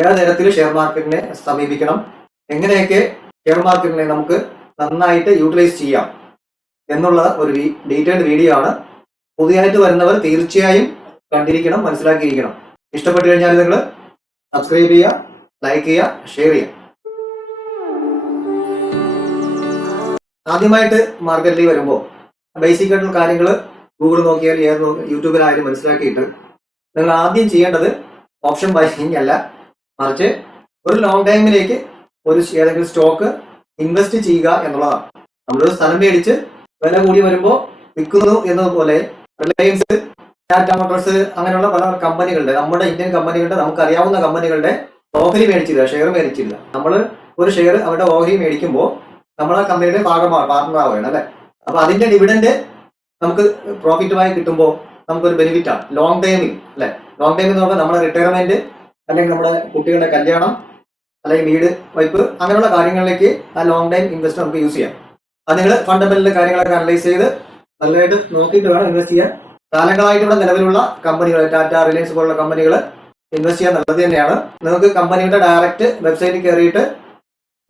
ഏത് തരത്തിൽ ഷെയർ മാർക്കറ്റിനെ സമീപിക്കണം, എങ്ങനെയൊക്കെ ഷെയർ മാർക്കറ്റിനെ നമുക്ക് നന്നായിട്ട് യൂട്ടിലൈസ് ചെയ്യാം എന്നുള്ള ഒരു ഡീറ്റെയിൽഡ് വീഡിയോ ആണ്. പുതിയതായിട്ട് വരുന്നവർ തീർച്ചയായും കണ്ടിരിക്കണം, മനസ്സിലാക്കിയിരിക്കണം. ഇഷ്ടപ്പെട്ടു കഴിഞ്ഞാൽ നിങ്ങൾ സബ്സ്ക്രൈബ് ചെയ്യുക, ലൈക്ക് ചെയ്യുക, ഷെയർ ചെയ്യുക. ആദ്യമായിട്ട് മാർക്കറ്റിൽ വരുമ്പോൾ ബേസിക് ആയിട്ടുള്ള കാര്യങ്ങൾ ഗൂഗിൾ നോക്കിയാൽ യൂട്യൂബിലായാലും മനസ്സിലാക്കിയിട്ട് നിങ്ങൾ ആദ്യം ചെയ്യേണ്ടത് ഓപ്ഷൻ ബൈയിങ് അല്ല, മറിച്ച് ഒരു ലോങ് ടൈമിലേക്ക് ഏതെങ്കിലും സ്റ്റോക്ക് ഇൻവെസ്റ്റ് ചെയ്യുക എന്നുള്ളതാണ്. നമ്മളൊരു സ്ഥലം മേടിച്ച് വില കൂടി വരുമ്പോൾ വിൽക്കുന്നു എന്നതുപോലെ റിലയൻസ്, ടാറ്റ മോട്ടോഴ്സ് അങ്ങനെയുള്ള പല കമ്പനികളുടെ, നമ്മുടെ ഇന്ത്യൻ കമ്പനികളുടെ, നമുക്കറിയാവുന്ന കമ്പനികളുടെ ഓഹരി മേടിച്ചില്ല, ഷെയർ മേടിച്ചില്ല. നമ്മൾ ഒരു ഷെയർ അവരുടെ ഓഹരി മേടിക്കുമ്പോൾ നമ്മൾ ആ കമ്പനിയുടെ പാർട്ണറാവുകയാണ് അല്ലെ. അപ്പൊ അതിന്റെ ഡിവിഡൻഡ് നമുക്ക് പ്രോഫിറ്റുമായി കിട്ടുമ്പോൾ നമുക്കൊരു ബെനിഫിറ്റ് ആണ് ലോങ് ടൈമിൽ അല്ലെ. ലോങ് ടൈമിൽ എന്ന് പറഞ്ഞാൽ നമ്മുടെ റിട്ടയർമെന്റ് അല്ലെങ്കിൽ നമ്മുടെ കുട്ടികളുടെ കല്യാണം അല്ലെങ്കിൽ വീട് വയ്പ് അങ്ങനെയുള്ള കാര്യങ്ങളിലേക്ക് ആ ലോങ് ടൈം ഇൻവെസ്റ്റ് നമുക്ക് യൂസ് ചെയ്യാം. അത് നിങ്ങൾ ഫണ്ടമെന്റൽ കാര്യങ്ങളൊക്കെ അനലൈസ് ചെയ്ത് നല്ലതായിട്ട് നോക്കിയിട്ട് വേണം ഇൻവെസ്റ്റ് ചെയ്യാൻ. കാലങ്ങളായിട്ടുള്ള നിലവിലുള്ള കമ്പനികൾ, ടാറ്റ, റിലയൻസ് പോലുള്ള കമ്പനികൾ ഇൻവെസ്റ്റ് ചെയ്യാൻ നല്ലത് തന്നെയാണ്. നിങ്ങൾക്ക് കമ്പനിയുടെ ഡയറക്റ്റ് വെബ്സൈറ്റിൽ കയറിയിട്ട്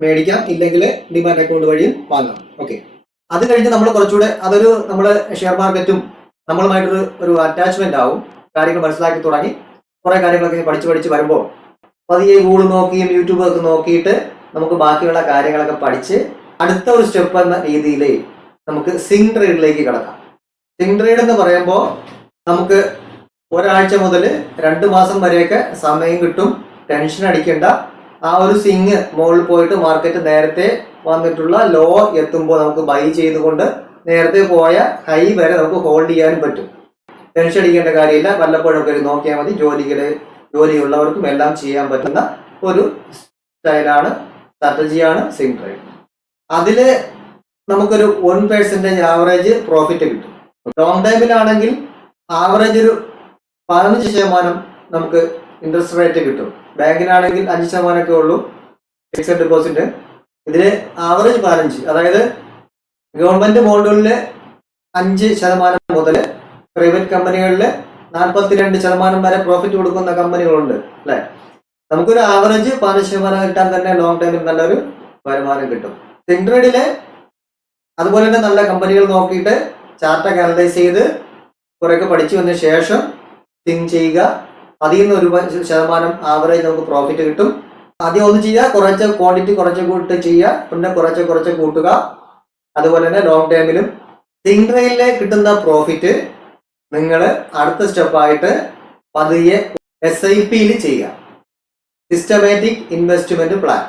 മേടിക്കാം, ഇല്ലെങ്കിൽ ഡിമാറ്റ് അക്കൗണ്ട് വഴിയും വാങ്ങാം. ഓക്കെ, അത് കഴിഞ്ഞ് നമ്മൾ കുറച്ചുകൂടെ നമ്മുടെ ഷെയർ മാർക്കറ്റും നമ്മളുമായിട്ടൊരു അറ്റാച്ച്മെന്റ് ആവും. കാര്യങ്ങൾ മനസ്സിലാക്കി തുടങ്ങി കുറെ കാര്യങ്ങളൊക്കെ പഠിച്ച് വരുമ്പോൾ പതിയെ ഗൂഗിൾ നോക്കിയും യൂട്യൂബ് ഒക്കെ നോക്കിയിട്ട് നമുക്ക് ബാക്കിയുള്ള കാര്യങ്ങളൊക്കെ പഠിച്ച് അടുത്ത ഒരു സ്റ്റെപ്പ് എന്ന രീതിയിൽ നമുക്ക് സ്വിംഗ് ട്രേഡിലേക്ക് കിടക്കാം. സ്വിംഗ് ട്രേഡ് എന്ന് പറയുമ്പോൾ നമുക്ക് ഒരാഴ്ച മുതൽ 2 മാസം വരെയൊക്കെ സമയം കിട്ടും. ടെൻഷൻ അടിക്കേണ്ട. ആ ഒരു സ്വിംഗ് മുകളിൽ പോയിട്ട് മാർക്കറ്റ് നേരത്തെ വന്നിട്ടുള്ള ലോ എത്തുമ്പോൾ നമുക്ക് ബൈ ചെയ്തുകൊണ്ട് നേരത്തെ പോയ ഹൈ വരെ നമുക്ക് ഹോൾഡ് ചെയ്യാനും പറ്റും. ടെൻഷൻ അടിക്കേണ്ട കാര്യമില്ല. വല്ലപ്പോഴൊക്കെ നോക്കിയാൽ മതി. ജോലിയുള്ളവർക്കും എല്ലാം ചെയ്യാൻ പറ്റുന്ന ഒരു സ്ട്രാറ്റജിയാണ് സ്വിംഗ് ട്രേഡ്. അതിൽ നമുക്കൊരു 1% ആവറേജ് പ്രോഫിറ്റ് കിട്ടും. ലോങ് ടൈമിലാണെങ്കിൽ ആവറേജ് ഒരു 15% നമുക്ക് ഇൻട്രസ്റ്റ് റേറ്റ് കിട്ടും. ബാങ്കിനാണെങ്കിൽ 5% ഉള്ളൂ ഫിക്സഡ് ഡെപ്പോസിറ്റ്. ഇതില് ആവറേജ് 15, അതായത് ഗവൺമെന്റ് ബോണ്ടുകളിൽ 5% മുതൽ പ്രൈവറ്റ് കമ്പനികളിൽ 42% വരെ പ്രോഫിറ്റ് കൊടുക്കുന്ന കമ്പനികളുണ്ട് അല്ലെ. നമുക്കൊരു ആവറേജ് 15% കിട്ടാൻ തന്നെ ലോങ് ടൈമിൽ നല്ലൊരു വരുമാനം കിട്ടും. സ്വിംഗ് ട്രേഡില് അതുപോലെ തന്നെ നല്ല കമ്പനികൾ നോക്കിയിട്ട് ചാർട്ടൊക്കെ അനലൈസ് ചെയ്ത് കുറെയൊക്കെ പഠിച്ചു വന്ന ശേഷം സ്വിംഗ് ചെയ്യുക. അതിൽ നിന്ന് 1% ആവറേജ് നമുക്ക് പ്രോഫിറ്റ് കിട്ടും. ആദ്യം ഒന്ന് ചെയ്യുക, കുറച്ച് ക്വാണ്ടിറ്റി കുറച്ച് കൂട്ട് ചെയ്യുക, പിന്നെ കുറച്ച് കൂട്ടുക. അതുപോലെ തന്നെ ലോങ് ടൈമിലും സ്വിംഗ് ട്രേഡിലെ കിട്ടുന്ന പ്രോഫിറ്റ് നിങ്ങൾ അടുത്ത സ്റ്റെപ്പായിട്ട് പതിയെ SIPയിൽ ചെയ്യുക. Systematic investment plan.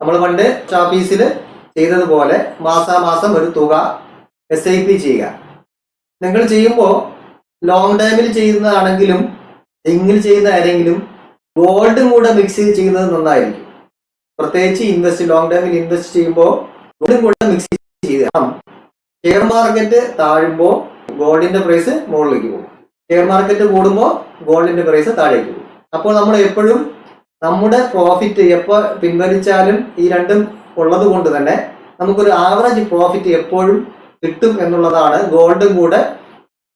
നമ്മൾ പണ്ട് ഓഫീസിൽ ചെയ്തതുപോലെ മാസാമാസം ഒരു തുക SIP ചെയ്യുക. നിങ്ങൾ ചെയ്യുമ്പോൾ ലോങ് ടൈമിൽ ചെയ്യുന്നതാണെങ്കിലും സ്വിംഗിൽ ചെയ്യുന്ന ആരെങ്കിലും ഗോൾഡും കൂടെ മിക്സ് ചെയ്യുന്നത് നന്നായിരിക്കും. പ്രത്യേകിച്ച് ലോങ് ടൈമിൽ ഇൻവെസ്റ്റ് ചെയ്യുമ്പോൾ ഗോൾഡും കൂടെ മിക്സ് ചെയ്യണം. ഷെയർ മാർക്കറ്റ് താഴുമ്പോൾ ഗോൾഡിന്റെ പ്രൈസ് മുകളിലേക്ക് പോകും, ഷെയർ മാർക്കറ്റ് കൂടുമ്പോൾ ഗോൾഡിന്റെ പ്രൈസ് താഴേക്ക് പോകും. അപ്പോൾ നമ്മൾ എപ്പോഴും നമ്മുടെ പ്രോഫിറ്റ് എപ്പോൾ പിൻവലിച്ചാലും ഈ രണ്ടും ഉള്ളത് കൊണ്ട് തന്നെ നമുക്കൊരു ആവറേജ് പ്രോഫിറ്റ് എപ്പോഴും കിട്ടും എന്നുള്ളതാണ് ഗോൾഡും കൂടെ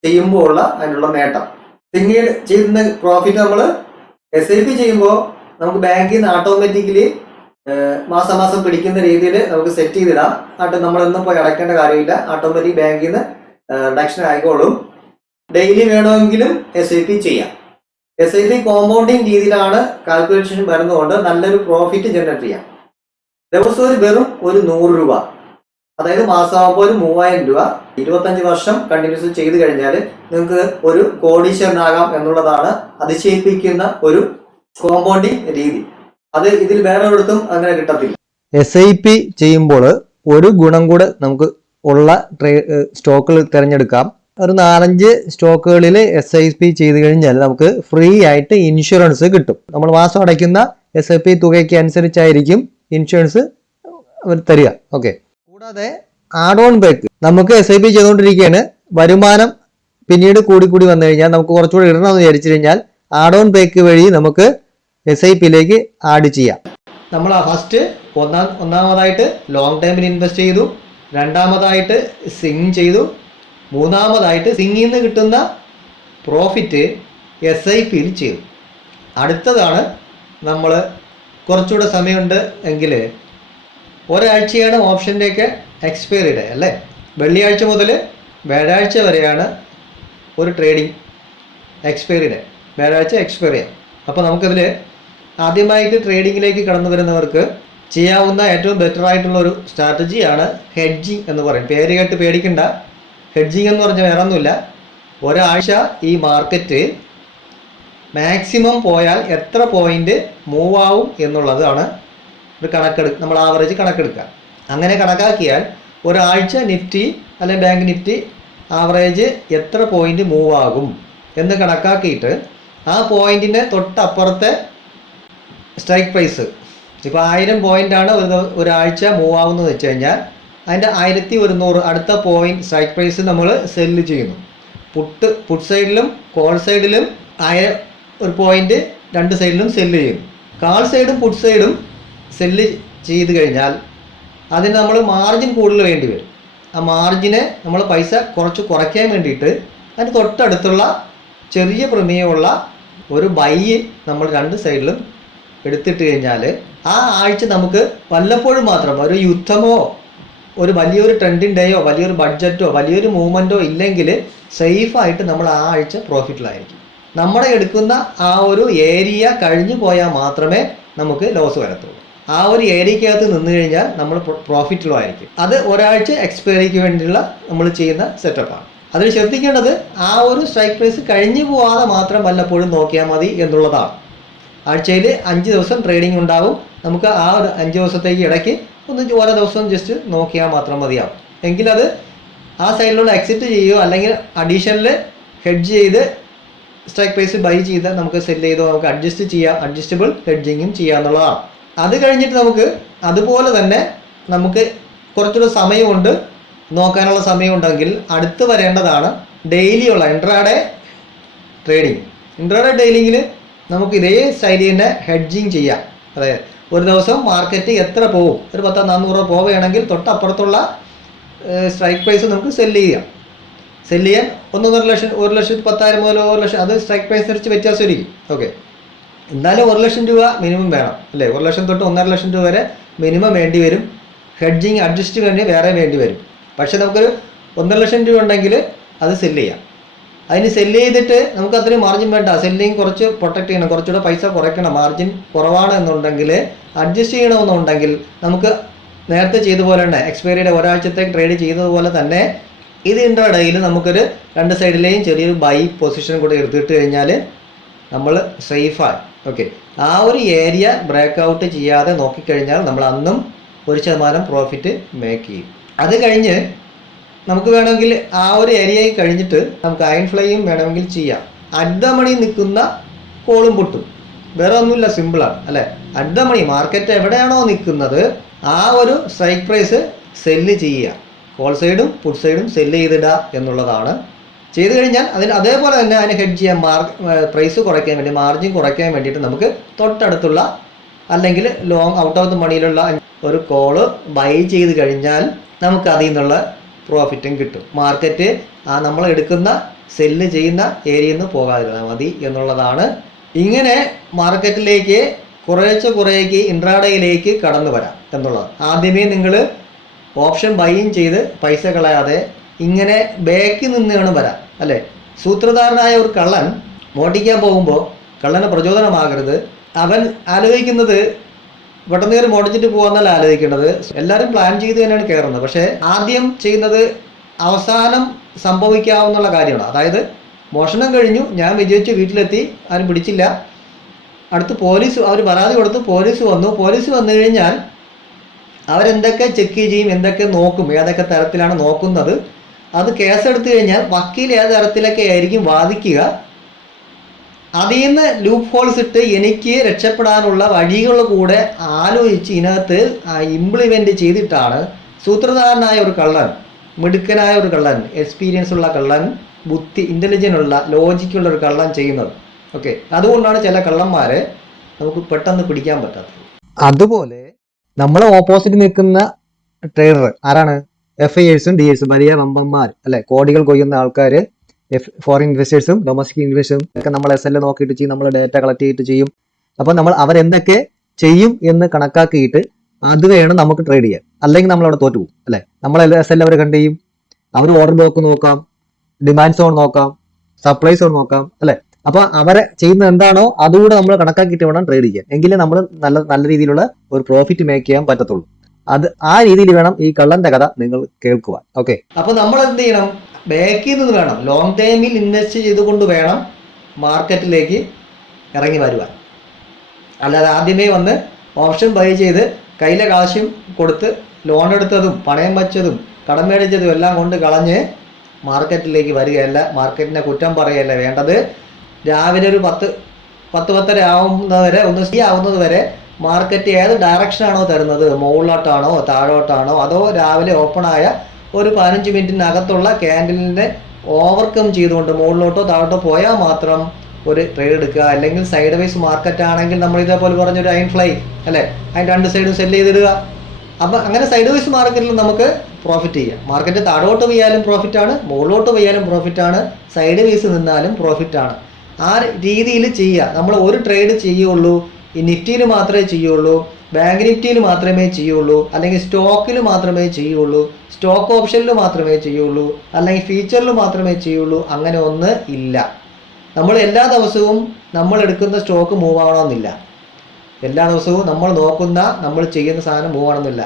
ചെയ്യുമ്പോൾ ഉള്ള അതിനുള്ള നേട്ടം. പിന്നീട് ചെയ്യുന്ന പ്രോഫിറ്റ് നമ്മൾ SIP ചെയ്യുമ്പോൾ നമുക്ക് ബാങ്കിൽ നിന്ന് ഓട്ടോമാറ്റിക്കലി മാസം പിടിക്കുന്ന രീതിയിൽ നമുക്ക് സെറ്റ് ചെയ്തിടാം. നമ്മളൊന്നും പോയി അടയ്ക്കേണ്ട കാര്യമില്ല. ഓട്ടോമാറ്റിക് ബാങ്കിൽ നിന്ന് റിഡക്ഷൻ ആയിക്കോളും. ഡെയിലി വേണമെങ്കിലും SIP ചെയ്യാം. SIP കോമ്പൗണ്ടിങ് രീതിയിലാണ് കാൽക്കുലേഷൻ വരുന്നതുകൊണ്ട് നല്ലൊരു പ്രോഫിറ്റ് ജനറേറ്റ് ചെയ്യാം. ദിവസം വെറും ഒരു 100 രൂപ, അതായത് മാസമാകുമ്പോൾ ഒരു 3000 രൂപ 25 വർഷം കണ്ടിന്യൂസ് ചെയ്ത് കഴിഞ്ഞാൽ നിങ്ങൾക്ക് ഒരു കോടീശ്വരനാകാം എന്നുള്ളതാണ് അതിശയിപ്പിക്കുന്ന ഒരു കോമ്പൗണ്ടിങ് രീതി. അത് ഇതിൽ വേറെ ഒരിടത്തും അങ്ങനെ കിട്ടത്തില്ല. SIP ചെയ്യുമ്പോൾ ഒരു ഗുണം കൂടെ നമുക്ക് ഉള്ള സ്റ്റോക്കുകൾ തിരഞ്ഞെടുക്കാം. ഒരു 4-5 സ്റ്റോക്കുകളിൽ SIP ചെയ്ത് കഴിഞ്ഞാൽ നമുക്ക് ഫ്രീ ആയിട്ട് ഇൻഷുറൻസ് കിട്ടും. നമ്മൾ മാസം അടയ്ക്കുന്ന SIP തുകയ്ക്ക് അനുസരിച്ചായിരിക്കും ഇൻഷുറൻസ് അവർ തരിക. ഓക്കെ, കൂടാതെ ആഡ് ഓൺ ബാക്ക് നമുക്ക് SIP ചെയ്തുകൊണ്ടിരിക്കുകയാണ്. വരുമാനം പിന്നീട് കൂടി വന്നു കഴിഞ്ഞാൽ നമുക്ക് കുറച്ചുകൂടി ഇടണമെന്ന് വിചാരിച്ചു കഴിഞ്ഞാൽ ആഡ് ഓൺ ബാക്ക് വഴി നമുക്ക് SIPയിലേക്ക് ആഡ് ചെയ്യാം. നമ്മൾ ഫസ്റ്റ് ഒന്നാമതായിട്ട് ലോങ് ടൈമിൽ ഇൻവെസ്റ്റ് ചെയ്തു, രണ്ടാമതായിട്ട് സ്വിംഗ് ചെയ്തു, മൂന്നാമതായിട്ട് സ്വിംഗിൽ നിന്ന് കിട്ടുന്ന പ്രോഫിറ്റ് SIPയിൽ ചെയ്തു. അടുത്തതാണ് നമ്മൾ കുറച്ചുകൂടെ സമയമുണ്ട് എങ്കിൽ ഒരാഴ്ചയാണ് ഓപ്ഷൻ്റെയൊക്കെ എക്സ്പയറി ഡേ അല്ലേ. വെള്ളിയാഴ്ച മുതൽ വ്യാഴാഴ്ച വരെയാണ് ഒരു ട്രേഡിംഗ് എക്സ്പയറി ഡേ. വ്യാഴാഴ്ച എക്സ്പയറി ചെയ്യാം. അപ്പോൾ നമുക്കതിൽ ആദ്യമായിട്ട് ട്രേഡിങ്ങിലേക്ക് കടന്നു വരുന്നവർക്ക് ചെയ്യാവുന്ന ഏറ്റവും ബെറ്റർ ആയിട്ടുള്ള ഒരു സ്ട്രാറ്റജിയാണ് ഹെഡ്ജിങ് എന്ന് പറയും. പേര് കേട്ട് പേടിക്കണ്ട. ഹെഡ്ജിങ് എന്ന് പറഞ്ഞാൽ വേറെ ഒന്നുമില്ല, ഒരാഴ്ച ഈ മാർക്കറ്റ് മാക്സിമം പോയാൽ എത്ര പോയിന്റ് മൂവ് ആവും എന്നുള്ളതാണ് ഒരു നമ്മൾ ആവറേജ് കണക്കെടുക്കുക. അങ്ങനെ കണക്കാക്കിയാൽ ഒരാഴ്ച നിഫ്റ്റി അല്ലെങ്കിൽ ബാങ്ക് നിഫ്റ്റി ആവറേജ് എത്ര പോയിന്റ് മൂവ് ആകും എന്ന് കണക്കാക്കിയിട്ട് ആ പോയിന്റിന് തൊട്ടപ്പുറത്തെ സ്ട്രൈക്ക് പ്രൈസ്, ഇപ്പോൾ 1000 പോയിൻ്റാണ് ഒരാഴ്ച മൂവ് ആവുന്നത് വെച്ച് കഴിഞ്ഞാൽ അതിൻ്റെ 1100 അടുത്ത പോയിന്റ് സ്ട്രൈക്ക് പ്രൈസ് നമ്മൾ സെല്ല് ചെയ്യുന്നു. പുട്ട് സൈഡിലും കോൾ സൈഡിലും 1000 ഒരു പോയിന്റ് രണ്ട് സൈഡിലും സെല്ല് ചെയ്യുന്നു. കാൾ സൈഡും പുട്ട് സൈഡും സെല്ല് ചെയ്ത് കഴിഞ്ഞാൽ അതിന് നമ്മൾ മാർജിൻ കൂടുതൽ വേണ്ടി വരും. ആ മാർജിനെ നമ്മൾ പൈസ കുറയ്ക്കാൻ വേണ്ടിയിട്ട് അതിന് തൊട്ടടുത്തുള്ള ചെറിയ പ്രീമിയമുള്ള ഒരു ബൈ നമ്മൾ രണ്ട് സൈഡിലും എടുത്തിട്ട് കഴിഞ്ഞാൽ ആ ആഴ്ച നമുക്ക് വല്ലപ്പോഴും മാത്രം ഒരു യുദ്ധമോ ഒരു വലിയൊരു ട്രെൻഡിൻ്റെയോ വലിയൊരു ബഡ്ജറ്റോ വലിയൊരു മൂവ്മെൻറ്റോ ഇല്ലെങ്കിൽ സേഫായിട്ട് നമ്മൾ ആ ആഴ്ച പ്രോഫിറ്റിലായിരിക്കും. നമ്മുടെ എടുക്കുന്ന ആ ഒരു ഏരിയ കഴിഞ്ഞു പോയാൽ മാത്രമേ നമുക്ക് ലോസ് വരത്തുള്ളൂ. ആ ഒരു ഏരിയക്കകത്ത് നിന്ന് കഴിഞ്ഞാൽ നമ്മൾ പ്രോഫിറ്റിലായിരിക്കും. അത് ഒരാഴ്ച എക്സ്പയറിക്ക് വേണ്ടിയുള്ള നമ്മൾ ചെയ്യുന്ന സെറ്റപ്പാണ്. അതിൽ ശ്രദ്ധിക്കേണ്ടത് ആ ഒരു സ്ട്രൈക്ക് പ്രൈസ് കഴിഞ്ഞു പോവാതെ മാത്രം വല്ലപ്പോഴും നോക്കിയാൽ മതി എന്നുള്ളതാണ്. ആഴ്ചയിൽ 5 ദിവസം ട്രേഡിംഗ് ഉണ്ടാവും. നമുക്ക് ആ ഒരു 5 ദിവസത്തേക്ക് ഇടയ്ക്ക് ഓരോ ദിവസവും ജസ്റ്റ് നോക്കിയാൽ മാത്രം മതിയാവും. എങ്കിലത് ആ സൈഡിലുള്ള എക്സിറ്റ് ചെയ്യുകയോ അല്ലെങ്കിൽ അഡീഷണൽ ഹെഡ്ജ് ചെയ്ത് സ്ട്രൈക്ക് പ്രൈസ് ബൈ ചെയ്ത് നമുക്ക് സെല് ചെയ്തോ നമുക്ക് അഡ്ജസ്റ്റ് ചെയ്യാം. അഡ്ജസ്റ്റബിൾ ഹെഡ്ജിങ്ങും ചെയ്യാന്നുള്ളതാണ്. അത് കഴിഞ്ഞിട്ട് നമുക്ക് അതുപോലെ തന്നെ നമുക്ക് കുറച്ചുകൂടെ സമയമുണ്ട് നോക്കാനുള്ള സമയമുണ്ടെങ്കിൽ അടുത്ത് വരേണ്ടതാണ് ഡെയിലിയുള്ള ഇൻട്രാഡേ ട്രേഡിങ്. ഇൻട്രാഡേ ഡെയിലിങ്ങിൽ നമുക്ക് ഇതേ സ്റ്റൈലിൽ തന്നെ ഹെഡ്ജിങ് ചെയ്യാം. അതായത് ഒരു ദിവസം മാർക്കറ്റ് എത്ര പോകും, ഒരു 1000-400 പോവുകയാണെങ്കിൽ തൊട്ടപ്പുറത്തുള്ള സ്ട്രൈക്ക് പ്രൈസ് നമുക്ക് സെല്ല് ചെയ്യാം. സെല്ല് ചെയ്യാൻ 1.5 ലക്ഷം 1,10,000 മുതൽ 1 ലക്ഷം, അത് സ്ട്രൈക്ക് പ്രൈസ് അനുസരിച്ച് വ്യത്യാസമായിരിക്കും. ഓക്കെ, എന്നാലും 1 ലക്ഷം രൂപ മിനിമം വേണം അല്ലേ. 1 ലക്ഷം തൊട്ട് 1.5 ലക്ഷം രൂപ വരെ മിനിമം വേണ്ടി വരും. ഹെഡ്ജിങ് അഡ്ജസ്റ്റ് വേണ്ടി വേറെ വേണ്ടി വരും. പക്ഷെ നമുക്കൊരു 1.5 ലക്ഷം രൂപ ഉണ്ടെങ്കിൽ അത് സെല്ല് ചെയ്യാം. അതിന് സെല്ല് ചെയ്തിട്ട് നമുക്ക് അത്രയും മാർജിൻ വേണ്ട. സെല്ലിങ് കുറച്ച് പ്രൊട്ടക്ട് ചെയ്യണം, കുറച്ചുകൂടെ പൈസ കുറയ്ക്കണം. മാർജിൻ കുറവാണ് എന്നുണ്ടെങ്കിൽ അഡ്ജസ്റ്റ് ചെയ്യണമെന്നുണ്ടെങ്കിൽ നമുക്ക് നേരത്തെ ചെയ്ത പോലെ തന്നെ എക്സ്പയറിയുടെ ഒരാഴ്ചത്തേക്ക് ട്രേഡ് ചെയ്തതുപോലെ തന്നെ ഇത് ഇൻട്രാഡേയിൽ നമുക്കൊരു രണ്ട് സൈഡിലെയും ചെറിയൊരു ബൈ പൊസിഷൻ കൂടെ എടുത്തിട്ട് കഴിഞ്ഞാൽ നമ്മൾ സേഫായി. ഓക്കെ, ആ ഒരു ഏരിയ ബ്രേക്ക് ഔട്ട് ചെയ്യാതെ നോക്കിക്കഴിഞ്ഞാൽ നമ്മൾ അന്നും 1% പ്രോഫിറ്റ് മേക്ക് ചെയ്യും. അത് കഴിഞ്ഞ് നമുക്ക് വേണമെങ്കിൽ ആ ഒരു ഏരിയ കഴിഞ്ഞിട്ട് നമുക്ക് അയൺ ഫ്ലൈയും വേണമെങ്കിൽ ചെയ്യാം. അറ്റ് ദ മണി നിൽക്കുന്ന കോളും പൊട്ടും, വേറെ ഒന്നുമില്ല, സിമ്പിളാണ് അല്ലേ. അറ്റ് ദ മണി മാർക്കറ്റ് എവിടെയാണോ നിൽക്കുന്നത് ആ ഒരു സ്ട്രൈക്ക് പ്രൈസ് സെല്ല് ചെയ്യുക. കോൾ സൈഡും പുട്ട് സൈഡും സെല്ല് ചെയ്തിടുക എന്നുള്ളതാണ്. ചെയ്ത് കഴിഞ്ഞാൽ അതിന് അതേപോലെ തന്നെ അതിനെ ഹെഡ് ചെയ്യാൻ പ്രൈസ് കുറയ്ക്കാൻ വേണ്ടി മാർജിൻ കുറയ്ക്കാൻ വേണ്ടിയിട്ട് നമുക്ക് തൊട്ടടുത്തുള്ള അല്ലെങ്കിൽ ലോങ് ഔട്ട് ഓഫ് ദ മണിയിലുള്ള ഒരു കോള് ബൈ ചെയ്ത് കഴിഞ്ഞാൽ നമുക്ക് അതിൽ നിന്നുള്ള പ്രോഫിറ്റും കിട്ടും. മാർക്കറ്റ് ആ നമ്മൾ എടുക്കുന്ന സെല്ല് ചെയ്യുന്ന ഏരിയയിൽ നിന്ന് പോകാതിരുന്നാൽ മതി എന്നുള്ളതാണ്. ഇങ്ങനെ മാർക്കറ്റിലേക്ക് കുറേക്ക് ഇൻട്രാഡേയിലേക്ക് കടന്നു വരാം എന്നുള്ളത്. ആദ്യമേ നിങ്ങൾ ഓപ്ഷൻ ബൈയും ചെയ്ത് പൈസ കളയാതെ ഇങ്ങനെ ബാക്കിൽ നിന്നാണ് വരാം അല്ലേ. സൂത്രധാരനായ ഒരു കള്ളൻ മോട്ടിക്കാൻ പോകുമ്പോൾ കള്ളന് പ്രചോദനമാകരുത്. അവൻ ആലോചിക്കുന്നത് പെട്ടെന്ന് കയറി മോട്ടിച്ചിട്ട് പോകാന്നല്ല ആലോചിക്കേണ്ടത്. എല്ലാവരും പ്ലാൻ ചെയ്ത് തന്നെയാണ് കയറുന്നത്. പക്ഷേ ആദ്യം ചെയ്യുന്നത് അവസാനം സംഭവിക്കാവുന്ന കാര്യമാണ്. അതായത് മോഷണം കഴിഞ്ഞു, ഞാൻ വിജയിച്ചു, വീട്ടിലെത്തി, ആരും പിടിച്ചില്ല, അടുത്ത് പോലീസ്, അവർ പരാതി കൊടുത്തു, പോലീസ് വന്നു. പോലീസ് വന്നു കഴിഞ്ഞാൽ അവരെന്തൊക്കെ ചെക്ക് ചെയ്യും, എന്തൊക്കെ നോക്കും, ഏതൊക്കെ തരത്തിലാണ് നോക്കുന്നത്, അത് കേസെടുത്തു കഴിഞ്ഞാൽ വക്കീൽ ഏത് തരത്തിലൊക്കെ ആയിരിക്കും വാദിക്കുക. അതിൽ നിന്ന് ലൂപ്പ് ഹോൾസ് ഇട്ട് എനിക്ക് രക്ഷപ്പെടാനുള്ള വഴികൾ കൂടെ ആലോചിച്ച് ഇതിനകത്ത് ഇംപ്ലിമെൻ്റ് ചെയ്തിട്ടാണ് സൂത്രധാരനായ ഒരു കള്ളൻ, മിടുക്കനായ ഒരു കള്ളൻ, എക്സ്പീരിയൻസ് ഉള്ള കള്ളൻ, ബുദ്ധി ഇൻ്റലിജൻ്റ് ഉള്ള ലോജിക്കുള്ള ഒരു കള്ളൻ ചെയ്യുന്നത്. ഓക്കെ, അതുകൊണ്ടാണ് ചില കള്ളന്മാരെ നമുക്ക് പെട്ടെന്ന് പിടിക്കാൻ പറ്റാത്തത്. അതുപോലെ നമ്മളെ ഓപ്പോസിറ്റ് നിൽക്കുന്ന ട്രേഡർ ആരാണ്? FIAസും DAസും, വലിയ വമ്പന്മാർ അല്ലെ, കോടികൾ കൊയ്യുന്ന ആൾക്കാർ. ഫോറിൻ ഇൻവെസ്റ്റേഴ്സും ഡൊമസ്റ്റിക് ഇൻവെസ്റ്റേഴ്സും ഒക്കെ നമ്മൾ SL നോക്കിയിട്ട് ചെയ്യും, നമ്മൾ ഡേറ്റ കളക്ട് ചെയ്തിട്ട് ചെയ്യും. അപ്പോൾ നമ്മൾ അവരെന്തൊക്കെ ചെയ്യും എന്ന് കണക്കാക്കിയിട്ട് അത് വേണം നമുക്ക് ട്രേഡ് ചെയ്യാൻ. അല്ലെങ്കിൽ നമ്മൾ അവിടെ തോറ്റു പോകും അല്ലെ. നമ്മൾ SL അവർ കണ്ട് ചെയ്യും, അവർ ഓർഡർ ബ്ലോക്ക് നോക്കാം, ഡിമാൻഡ് സോൺ നോക്കാം, സപ്ലൈ സോൺ നോക്കാം അല്ലെ. അപ്പൊ അവരെ ചെയ്യുന്നത് എന്താണോ അതുകൂടെ നമ്മൾ കണക്കാക്കിയിട്ട് വേണം ട്രേഡ് ചെയ്യാൻ. എങ്കിലേ നമ്മൾ നല്ല രീതിയിലുള്ള ഒരു പ്രോഫിറ്റ് മേക്ക് ചെയ്യാൻ പറ്റത്തുള്ളൂ. ആ രീതിയിൽ വേണം ഈ കള്ളന്റെ കഥ നിങ്ങൾ കേൾക്കുവാൻ. ഓക്കെ, അപ്പൊ നമ്മൾ എന്ത് ചെയ്യണം? ബാക്കിൽ നിന്ന് വേണം, ലോങ് ടൈമിൽ ഇൻവെസ്റ്റ് ചെയ്തുകൊണ്ട് വേണം മാർക്കറ്റിലേക്ക് ഇറങ്ങി വരുവാൻ. അല്ലാതെ ആദ്യമേ വന്ന് ഓപ്ഷൻ ബൈ ചെയ്ത് കയ്യിലെ കാശും കൊടുത്ത് ലോൺ എടുത്തതും പണയം വച്ചതും കടം മേടിച്ചതും എല്ലാം കൊണ്ട് കളഞ്ഞ് മാർക്കറ്റിലേക്ക് വരികയല്ല, മാർക്കറ്റിനെ കുറ്റം പറയുകയല്ല വേണ്ടത്. രാവിലെ ഒരു 10-10:30 ആവുന്നവരെ, ഒന്ന് സി ആവുന്നത് വരെ മാർക്കറ്റ് ഏത് ഡയറക്ഷനാണോ തരുന്നത്, മുകളിലോട്ടാണോ താഴോട്ടാണോ, അതോ രാവിലെ ഓപ്പണായ ഒരു 15 മിനിറ്റിനകത്തുള്ള ക്യാൻഡിലിനെ ഓവർകം ചെയ്തുകൊണ്ട് മുകളിലോട്ടോ താഴോട്ടോ പോയാൽ മാത്രം ഒരു ട്രേഡ് എടുക്കുക. അല്ലെങ്കിൽ സൈഡ് വൈസ് മാർക്കറ്റ് ആണെങ്കിൽ നമ്മൾ ഇതേപോലെ പറഞ്ഞൊരു അയൺ ഫ്ലൈ അല്ലേ, അതിന് 2 സൈഡും സെല്ല് ചെയ്തിടുക. അപ്പം അങ്ങനെ സൈഡ് വൈസ് മാർക്കറ്റിൽ നമുക്ക് പ്രോഫിറ്റ് ചെയ്യാം. മാർക്കറ്റ് താഴോട്ട് പോയാലും പ്രോഫിറ്റാണ്, മുകളിലോട്ട് പോയാലും പ്രോഫിറ്റാണ്, സൈഡ് വൈസ് നിന്നാലും പ്രോഫിറ്റാണ്. ആ രീതിയിൽ ചെയ്യുക. നമ്മൾ ഒരു ട്രേഡ് ചെയ്യുള്ളൂ, ഈ നിഫ്റ്റിയിൽ മാത്രമേ ചെയ്യുള്ളൂ, ബാങ്ക് നിഫ്റ്റിയിൽ മാത്രമേ ചെയ്യുള്ളൂ, അല്ലെങ്കിൽ സ്റ്റോക്കിൽ മാത്രമേ ചെയ്യുള്ളൂ, സ്റ്റോക്ക് ഓപ്ഷനിൽ മാത്രമേ ചെയ്യുള്ളൂ, അല്ലെങ്കിൽ ഫീച്ചറിൽ മാത്രമേ ചെയ്യുള്ളൂ. അങ്ങനെ ഒന്ന് ഇല്ല. നമ്മൾ എല്ലാ ദിവസവും നമ്മൾ എടുക്കുന്ന സ്റ്റോക്ക് മൂവ് ആവണമെന്നില്ല. എല്ലാ ദിവസവും നമ്മൾ നോക്കുന്ന, നമ്മൾ ചെയ്യുന്ന സാധനം മൂവ് ആവണമെന്നില്ല.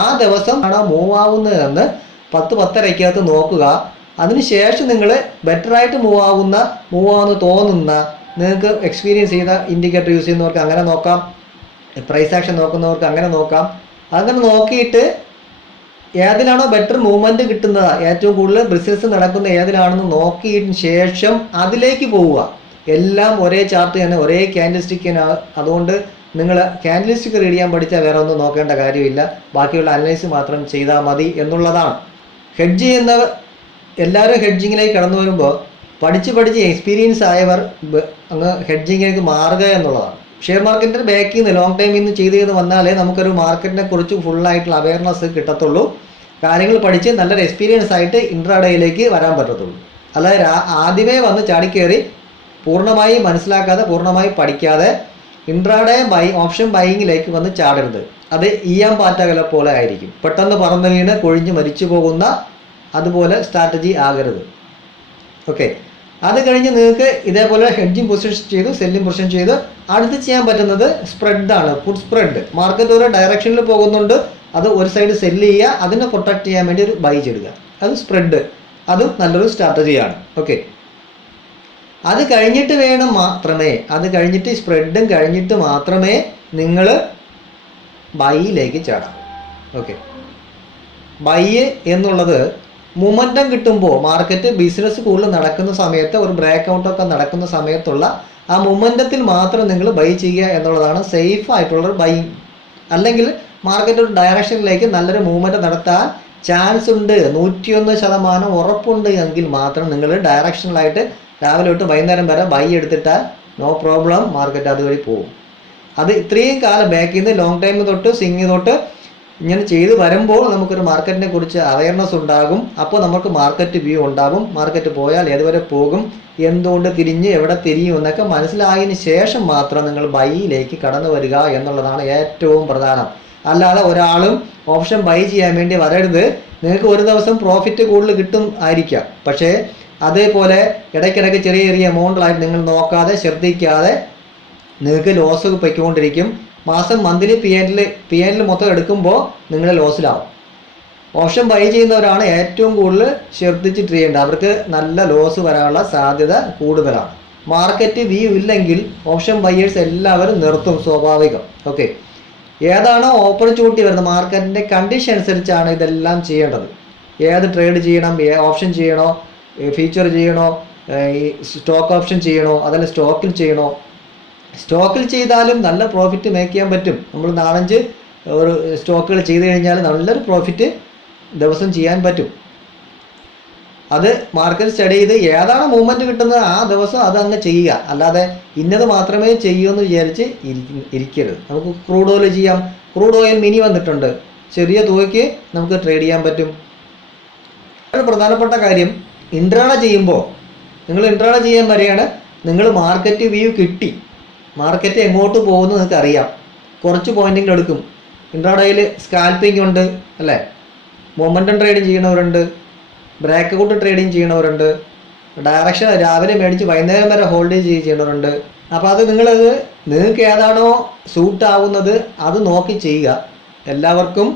ആ ദിവസം ആണോ മൂവ് ആവുന്നതെന്ന് 10-10:30 നോക്കുക. അതിനുശേഷം നിങ്ങൾ ബെറ്ററായിട്ട് മൂവ് ആവുന്ന തോന്നുന്ന, നിങ്ങൾക്ക് എക്സ്പീരിയൻസ് ചെയ്ത ഇൻഡിക്കേറ്റർ യൂസ് ചെയ്യുന്നവർക്ക് അങ്ങനെ നോക്കാം, പ്രൈസ് ആക്ഷൻ നോക്കുന്നവർക്ക് അങ്ങനെ നോക്കാം. അങ്ങനെ നോക്കിയിട്ട് ഏതിലാണോ ബെറ്റർ മൂവ്മെൻറ്റ് കിട്ടുന്നത്, ഏറ്റവും കൂടുതൽ ബിസിനസ് നടക്കുന്ന ഏതിലാണെന്ന് നോക്കിയതിന് ശേഷം അതിലേക്ക് പോവുക. എല്ലാം ഒരേ ചാർട്ട് തന്നെ, ഒരേ ക്യാൻഡിൽ സ്റ്റിക്കിന്. അതുകൊണ്ട് നിങ്ങൾ ക്യാൻഡിൽ സ്റ്റിക്ക് റീഡ് ചെയ്യാൻ പഠിച്ചാൽ വേറെ ഒന്നും നോക്കേണ്ട കാര്യമില്ല, ബാക്കിയുള്ള അനലൈസ് മാത്രം ചെയ്താൽ മതി എന്നുള്ളതാണ്. ഹെഡ്ജ് ചെയ്യുന്ന എല്ലാവരും ഹെഡ്ജിങ്ങിലേക്ക് കടന്നു വരുമ്പോൾ പഠിച്ച് എക്സ്പീരിയൻസ് ആയവർ അങ്ങ് ഹെഡ്ജിങ്ങിലേക്ക് മാറുക എന്നുള്ളതാണ്. ഷെയർ മാർക്കറ്റിൻ്റെ ബാക്കിൽ നിന്ന് ലോങ് ടൈമിൽ നിന്ന് ചെയ്ത് വന്നാലേ നമുക്കൊരു മാർക്കറ്റിനെ കുറിച്ച് ഫുള്ളായിട്ടുള്ള അവയർനെസ് കിട്ടത്തുള്ളൂ. കാര്യങ്ങൾ പഠിച്ച് നല്ലൊരു എക്സ്പീരിയൻസ് ആയിട്ട് ഇൻട്രാഡേയിലേക്ക് വരാൻ പറ്റത്തുള്ളൂ. അല്ലാതെ ആദ്യമേ വന്ന് ചാടിക്കയറി പൂർണ്ണമായി മനസ്സിലാക്കാതെ, പൂർണ്ണമായി പഠിക്കാതെ ഇൻട്രാഡേ ഓപ്ഷൻ ബൈയിങ്ങിലേക്ക് വന്ന് ചാടരുത്. അത് ഈയാൻ പാറ്റകല പോലെ ആയിരിക്കും, പെട്ടെന്ന് പറന്ന് വീണ് കൊഴിഞ്ഞ് മരിച്ചു പോകുന്ന അതുപോലെ സ്ട്രാറ്റജി ആകരുത്. ഓക്കെ, അത് കഴിഞ്ഞ് നിങ്ങൾക്ക് ഇതേപോലെ ഹെഡ്ജിങ് പൊസിഷൻ ചെയ്തു, സെല്ലിംഗ് പൊസിഷൻ ചെയ്ത് അടുത്ത് ചെയ്യാൻ പറ്റുന്നത് സ്പ്രെഡാണ്. Food spread. മാർക്കറ്റ് ഓരോ ഡയറക്ഷനിൽ പോകുന്നുണ്ട്, അത് ഒരു സൈഡ് സെല്ല് ചെയ്യുക, അതിനെ പ്രൊട്ടക്ട് ചെയ്യാൻ വേണ്ടി ഒരു ബൈ ചെയ്യുക, അത് സ്പ്രെഡ്. അതും നല്ലൊരു സ്ട്രാറ്റജിയാണ്. ഓക്കെ, അത് കഴിഞ്ഞിട്ട് സ്പ്രെഡും കഴിഞ്ഞിട്ട് മാത്രമേ നിങ്ങൾ ബൈയിലേക്ക് ചാടാം. ഓക്കെ, ബൈ എന്നുള്ളത് മൊമെൻറ്റം കിട്ടുമ്പോൾ, മാർക്കറ്റ് ബിസിനസ് കൂടുതൽ നടക്കുന്ന സമയത്ത്, ഒരു ബ്രേക്ക് ഔട്ടൊക്കെ നടക്കുന്ന സമയത്തുള്ള ആ മൊമെൻറ്റത്തിൽ മാത്രം നിങ്ങൾ ബൈ ചെയ്യുക എന്നുള്ളതാണ് സേഫ് ആയിട്ടുള്ളൊരു ബൈയിങ്. അല്ലെങ്കിൽ മാർക്കറ്റ് ഒരു ഡയറക്ഷനിലേക്ക് നല്ലൊരു മൂവ്മെൻറ്റ് നടത്താൻ ചാൻസ് ഉണ്ട്, 101% ഉറപ്പുണ്ട് എങ്കിൽ മാത്രം നിങ്ങൾ ഡയറക്ഷനിലായിട്ട് രാവിലെ തൊട്ട് വൈകുന്നേരം വരെ ബൈ എടുത്തിട്ടാൽ നോ പ്രോബ്ലം, മാർക്കറ്റ് അതുവഴി പോകും. അത് ഇത്രയും കാലം ബാക്കിൽ നിന്ന് ലോങ് ടൈം തൊട്ട് സ്വിങ് തൊട്ട് ഇങ്ങനെ ചെയ്ത് വരുമ്പോൾ നമുക്കൊരു മാർക്കറ്റിനെ കുറിച്ച് അവയർനെസ് ഉണ്ടാകും. അപ്പോൾ നമുക്ക് മാർക്കറ്റ് വ്യൂ ഉണ്ടാകും. മാർക്കറ്റ് പോയാൽ ഏതുവരെ പോകും, എന്തുകൊണ്ട് തിരിഞ്ഞ് എവിടെ തിരിയും എന്നൊക്കെ മനസ്സിലായതിന് ശേഷം മാത്രം നിങ്ങൾ ബൈയിലേക്ക് കടന്നു വരിക എന്നുള്ളതാണ് ഏറ്റവും പ്രധാനം. അല്ലാതെ ഒരാളും ഓപ്ഷൻ ബൈ ചെയ്യാൻ വേണ്ടി വരരുത്. നിങ്ങൾക്ക് ഒരു ദിവസം പ്രോഫിറ്റ് കൂടുതൽ കിട്ടും ആയിരിക്കാം, പക്ഷേ അതേപോലെ ഇടയ്ക്കിടയ്ക്ക് ചെറിയ എമൗണ്ടിലായിട്ട് നിങ്ങൾ നോക്കാതെ ശ്രദ്ധിക്കാതെ നിങ്ങൾക്ക് ലോസ് പൊയ്ക്കൊണ്ടിരിക്കും. മാസം മന്ത്ലി പി എൻ മൊത്തം എടുക്കുമ്പോൾ നിങ്ങൾ ലോസിലാവും. ഓപ്ഷൻ ബൈ ചെയ്യുന്നവരാണ് ഏറ്റവും കൂടുതൽ ശ്രദ്ധിച്ചിട്ട് ചെയ്യേണ്ടത്. അവർക്ക് നല്ല ലോസ് വരാനുള്ള സാധ്യത കൂടുതലാണ്. മാർക്കറ്റ് വ്യൂ ഇല്ലെങ്കിൽ ഓപ്ഷൻ ബൈയേഴ്സ് എല്ലാവരും നിർത്തും, സ്വാഭാവികം. ഓക്കെ, ഏതാണോ ഓപ്പർച്യൂണിറ്റി വരുന്നത്, മാർക്കറ്റിൻ്റെ കണ്ടീഷൻ അനുസരിച്ചാണ് ഇതെല്ലാം ചെയ്യേണ്ടത്. ഏത് ട്രേഡ് ചെയ്യണം, ഓപ്ഷൻ ചെയ്യണോ, ഫീച്ചർ ചെയ്യണോ, സ്റ്റോക്ക് ഓപ്ഷൻ ചെയ്യണോ, അതല്ല സ്റ്റോക്കിൽ ചെയ്യണോ. സ്റ്റോക്കിൽ ചെയ്താലും നല്ല പ്രോഫിറ്റ് മേക്ക് ചെയ്യാൻ പറ്റും. നമ്മൾ 4-5 ഒരു സ്റ്റോക്കുകൾ ചെയ്ത് കഴിഞ്ഞാൽ നല്ലൊരു പ്രോഫിറ്റ് ദിവസം ചെയ്യാൻ പറ്റും. അത് മാർക്കറ്റ് സ്റ്റഡി ചെയ്ത് ഏതാണ് മൂവ്മെൻറ്റ് കിട്ടുന്നത് ആ ദിവസം അത് അങ്ങ് ചെയ്യുക. അല്ലാതെ ഇന്നത് മാത്രമേ ചെയ്യൂ എന്ന് വിചാരിച്ച് ഇരിക്കരുത്. നമുക്ക് ക്രൂഡ് ഓയിൽ ചെയ്യാം. ക്രൂഡ് ഓയിൽ മിനി വന്നിട്ടുണ്ട്, ചെറിയ തുകയ്ക്ക് നമുക്ക് ട്രേഡ് ചെയ്യാൻ പറ്റും. ഒരു പ്രധാനപ്പെട്ട കാര്യം, ഇൻട്രാഡേ ചെയ്യുമ്പോൾ നിങ്ങൾ ഇൻട്രാഡേ ചെയ്യാൻ വരെയാണ്, നിങ്ങൾ മാർക്കറ്റ് വ്യൂ കിട്ടി, മാർക്കറ്റ് എങ്ങോട്ട് പോകുന്നു നിങ്ങൾക്ക് അറിയാം. കുറച്ച് പോയിന്റിങ് എടുക്കും. ഇൻട്രാഡേയിൽ സ്കാൽപ്പിംഗ് ഉണ്ട് അല്ലേ, മൊമെൻറ്റം ട്രേഡിങ് ചെയ്യണവരുണ്ട്, ബ്രേക്ക് ഔട്ട് ട്രേഡിങ് ചെയ്യണവരുണ്ട്, ഡയറക്ഷൻ രാവിലെ മേടിച്ച് വൈകുന്നേരം വരെ ഹോൾഡ് ചെയ്യണവരുണ്ട്. അപ്പോൾ അത് നിങ്ങൾക്ക് ഏതാണോ സൂട്ട് ആവുന്നത് അത് നോക്കി ചെയ്യുക. എല്ലാവർക്കും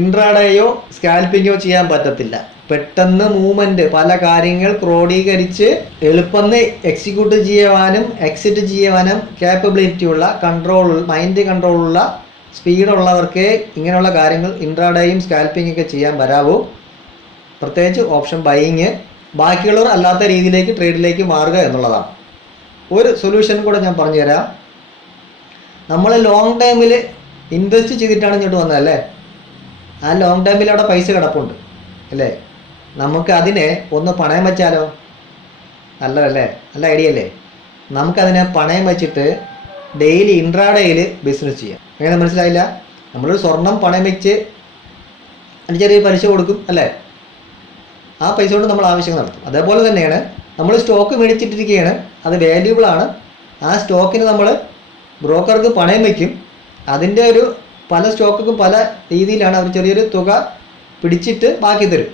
ഇൻട്രാഡേയോ സ്കാൽപ്പിങ്ങോ ചെയ്യാൻ പറ്റത്തില്ല. പെട്ടെന്ന് മൂവ്മെന്റ് പല കാര്യങ്ങൾ ക്രോഡീകരിച്ച് എളുപ്പന്ന് എക്സിക്യൂട്ട് ചെയ്യുവാനും എക്സിറ്റ് ചെയ്യുവാനും ക്യാപ്പബിലിറ്റി ഉള്ള മൈൻഡ് കൺട്രോളുള്ള സ്പീഡുള്ളവർക്ക് ഇങ്ങനെയുള്ള കാര്യങ്ങൾ ഇൻട്രാഡേയും സ്കാൽപ്പിംഗ് ഒക്കെ ചെയ്യാൻ വരാവൂ. പ്രത്യേകിച്ച് ഓപ്ഷൻ ബൈയിങ്. ബാക്കിയുള്ളവർ അല്ലാത്ത രീതിയിലേക്ക് ട്രേഡിലേക്ക് മാറുക എന്നുള്ളതാണ്. ഒരു സൊല്യൂഷൻ കൂടെ ഞാൻ പറഞ്ഞുതരാം. നമ്മൾ ലോങ് ടൈമിൽ ഇൻവെസ്റ്റ് ചെയ്തിട്ടാണ് ഇങ്ങോട്ട് വന്നതല്ലേ, ആ ലോങ് ടൈമിൽ അവിടെ പൈസ കിടപ്പുണ്ട് അല്ലേ, നമുക്ക് അതിനെ ഒന്ന് പണയം വെച്ചാലോ? നല്ലതല്ലേ, നല്ല ഐഡിയ അല്ലേ? നമുക്കതിനെ പണയം വെച്ചിട്ട് ഡെയിലി ഇൻട്രാഡേയിൽ ബിസിനസ് ചെയ്യാം. എങ്ങനെ മനസ്സിലായില്ല? നമ്മളൊരു സ്വർണം പണയം വെച്ച് അതിന് ചെറിയ പലിശ കൊടുക്കും അല്ലേ, ആ പൈസ കൊണ്ട് നമ്മൾ ആവശ്യങ്ങൾ നടത്തും. അതേപോലെ തന്നെയാണ് നമ്മൾ സ്റ്റോക്ക് മേടിച്ചിട്ടിരിക്കുകയാണ്, അത് വാല്യൂബിൾ ആണ്. ആ സ്റ്റോക്കിന് നമ്മൾ ബ്രോക്കർക്ക് പണയം വയ്ക്കും. അതിൻ്റെ പല സ്റ്റോക്കും പല രീതിയിലാണ്. അവർ ചെറിയൊരു തുക പിടിച്ചിട്ട് ബാക്കി തരും.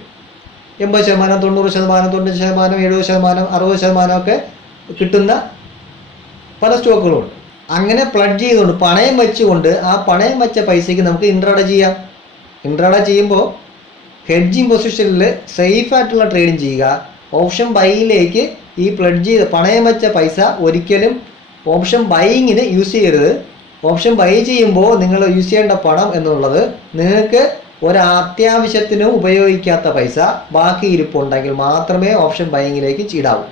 80%, 90%, 90%, 70%, 60% ഒക്കെ കിട്ടുന്ന പല സ്റ്റോക്കുകളുണ്ട്. അങ്ങനെ പ്ലഡ്ജ് ചെയ്തുകൊണ്ട് പണയം വെച്ചുകൊണ്ട് ആ പണയം വെച്ച പൈസയ്ക്ക് നമുക്ക് ഇൻട്രാഡേ ചെയ്യാം. ഇൻട്രാഡേ ചെയ്യുമ്പോൾ ഹെഡ്ജിങ് പൊസിഷനിൽ സേഫായിട്ടുള്ള ട്രേഡിങ് ചെയ്യുക. ഓപ്ഷൻ ബൈയിലേക്ക് ഈ പ്ലഡ്ജ് ചെയ്ത് പണയം വെച്ച പൈസ ഒരിക്കലും ഓപ്ഷൻ ബൈയിങ്ങിന് യൂസ് ചെയ്യരുത്. ഓപ്ഷൻ ബൈ ചെയ്യുമ്പോൾ നിങ്ങൾ യൂസ് ചെയ്യേണ്ട പണം എന്നുള്ളത് നിങ്ങൾക്ക് ഒരത്യാവശ്യത്തിനും ഉപയോഗിക്കാത്ത പൈസ ബാക്കി ഇരിപ്പുണ്ടെങ്കിൽ മാത്രമേ ഓപ്ഷൻ ബൈയിങ്ങിലേക്ക് ചീടാവൂ.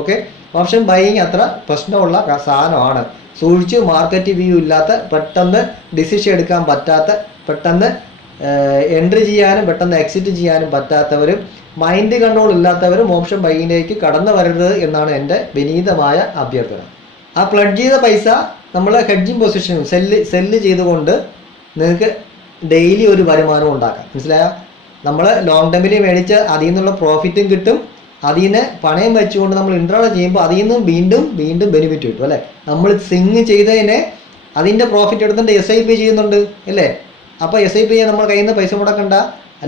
ഓക്കെ, ഓപ്ഷൻ ബൈയിങ് അത്ര പ്രശ്നമുള്ള സാധനമാണ്. സൂക്ഷിച്ച് മാർക്കറ്റ് വ്യൂ ഇല്ലാത്ത, പെട്ടെന്ന് ഡിസിഷൻ എടുക്കാൻ പറ്റാത്ത, പെട്ടെന്ന് എൻട്രി ചെയ്യാനും പെട്ടെന്ന് എക്സിറ്റ് ചെയ്യാനും പറ്റാത്തവരും മൈൻഡ് കൺട്രോൾ ഇല്ലാത്തവരും ഓപ്ഷൻ ബൈയിങ്ങിലേക്ക് കടന്നു വരരുത് എന്നാണ് എൻ്റെ വിനീതമായ അഭ്യർത്ഥന. ആ പ്ലഡ്ജ് ചെയ്ത പൈസ നമ്മൾ ഹെഡ്ജിങ് പൊസിഷനും സെല്ല് ചെയ്തുകൊണ്ട് നിങ്ങൾക്ക് ഡെയിലി ഒരു വരുമാനം ഉണ്ടാക്കാം. മനസ്സിലായോ? നമ്മൾ ലോങ് ടൈമിൽ മേടിച്ച് അതിൽ നിന്നുള്ള പ്രോഫിറ്റും കിട്ടും. അതിൽ നിന്ന് പണയം വെച്ചുകൊണ്ട് നമ്മൾ ഇൻട്രാഡേ ചെയ്യുമ്പോൾ അതിൽ നിന്നും വീണ്ടും ബെനിഫിറ്റ് കിട്ടും അല്ലേ. നമ്മൾ സിങ് ചെയ്തതിനെ അതിൻ്റെ പ്രോഫിറ്റ് എടുത്തിട്ട് SIP ചെയ്യുന്നുണ്ട് അല്ലേ. അപ്പോൾ SIP ചെയ്യാൻ നമ്മൾ കയ്യിൽ നിന്ന് പൈസ മുടക്കണ്ട.